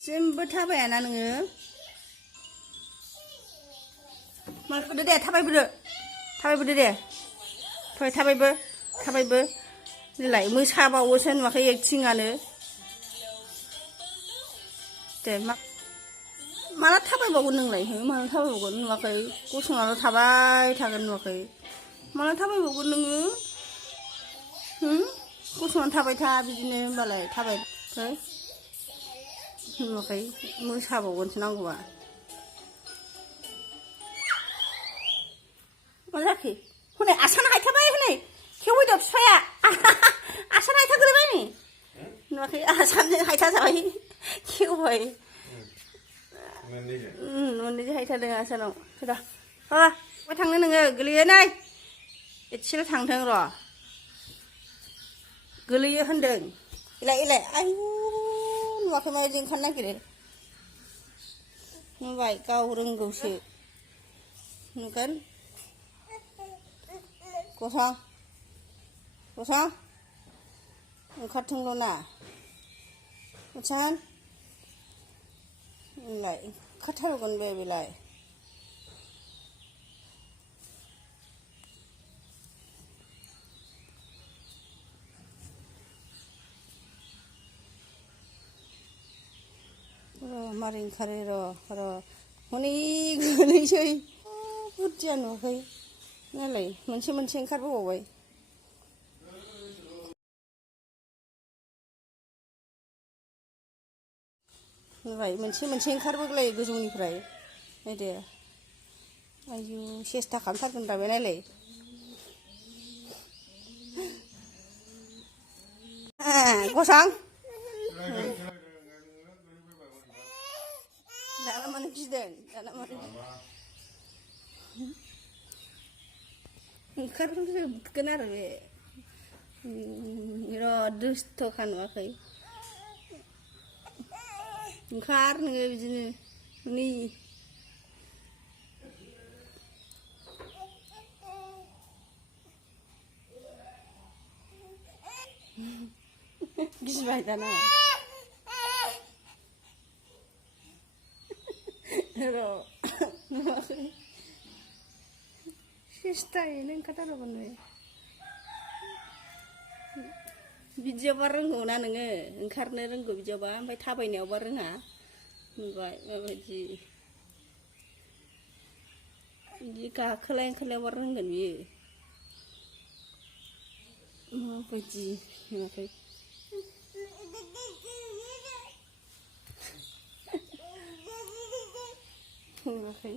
जेबो थाबायाना नोङो माखौदो दे थाबायबोदो दे थाबायबो देलाय मोसाबावोसो नुवाखै एक्टिंआनो दे माला थाबायबावगोन नोंलाय माला थाबायबावगोन नुवाखै गसंनाल' थाबाय थागोन नुवाखै माला थाबायबावगोन नोङो गसंनानै थाबाय था बिदिनो होमबालाय थाबाय नुवाखै मोसाबावगोनसो नांगौबा मा जाखो हनै आसान हायथाबाय हनै खेवहैदो बिफाया आसान हायथा गोलैबाय नै नुवाखै आसानजों हायथा जाबाय खेवबाय मोननैजों हायथादों आसानाव दा बहाय थांनो नोङो गोलैयो नै एसेल' थांथों र' गोलैयो होनदों एलाय आयु नुवाखै माबायदि ओंखारनो नागिरो नुबाय गाव रोंगौसो नुगोन गसं ओंखारथोंल' ना आसान होनलाय ओंखारथारगोन बेलाय मारै ओंखारो र' हनै गोलैसै बुरजा नुवाखै नालाय मोनसे ओंखारबोबावबाय नुबाय मोनसे ओंखारबोलाय गोजौनिफ्राय नायदो आयु सेस्था खालामथारगोन दा बे नायलाय गसं दाना मानो गिदों ओंखारजोबगोन आरो बे बिराद दुस्थ'खा नुवाखै ओंखार नोङो बिदिनो नै गिबाय दाना र' नुवाखै सेस्थायैनो ओंखारथारगोन बे बिदियावबा रोंगौ ना नोङो ओंखारनो रोंगौ बिदियावबा ओमफ्राय थाबायनायावबा रोङा नुबाय माबायदि बिदि गाखोलाय ओंखारलायावबा रोंगोन बियो माबायदि नुवाखै नुवाखै